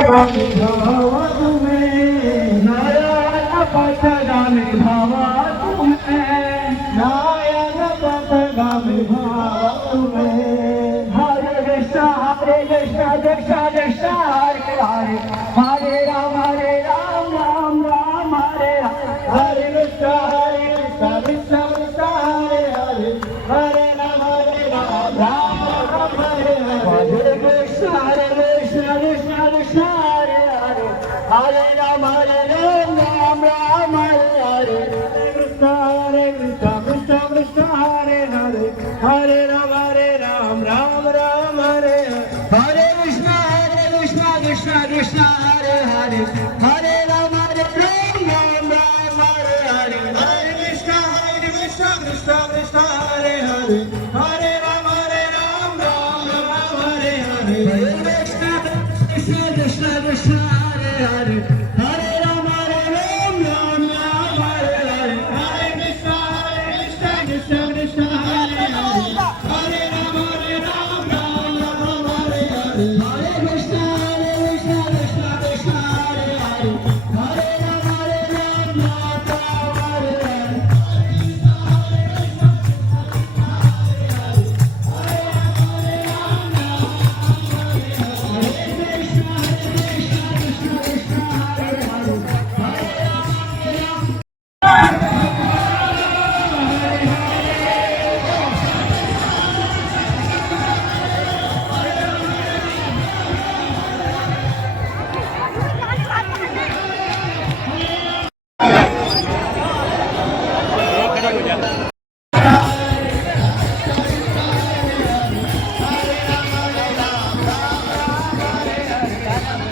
गामी भावा तुम्हें नारायण पथ गामी भावा तुम्हें नारायण पथ गामी भावा तुम्हें हरे कृष्ण कृष्ण कृष्ण हरे हरे हरे राम राम राम हरे हरे कृष्ण कृष्ण कृष्ण हरे हरे हरे राम राम राम हरे हरे कृष्ण कृष्ण कृष्ण हरे हरे हरे राम राम राम हरे हरे कृष्ण कृष्ण कृष्ण हरे हरे हरे राम राम राम हरे हरे कृष्ण कृष्ण कृष्ण हरे हरे हरे राम राम राम हरे हरे हरे कृष्ण कृष्ण कृष्ण हरे हरे हरे राम राम राम हरे हरे हरे कृष्ण कृष्ण कृष्ण हरे हरे हरे राम राम राम हरे हरे हरे कृष्ण कृष्ण कृष्ण हरे हरे हरे राम राम हरे हरे हरे कृष्ण कृष्ण कृष्ण हरे हरे हरे राम राम हरे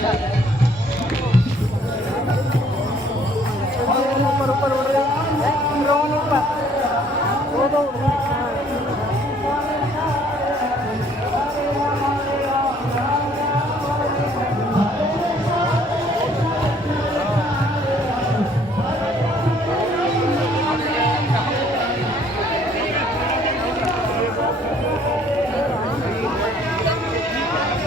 हरे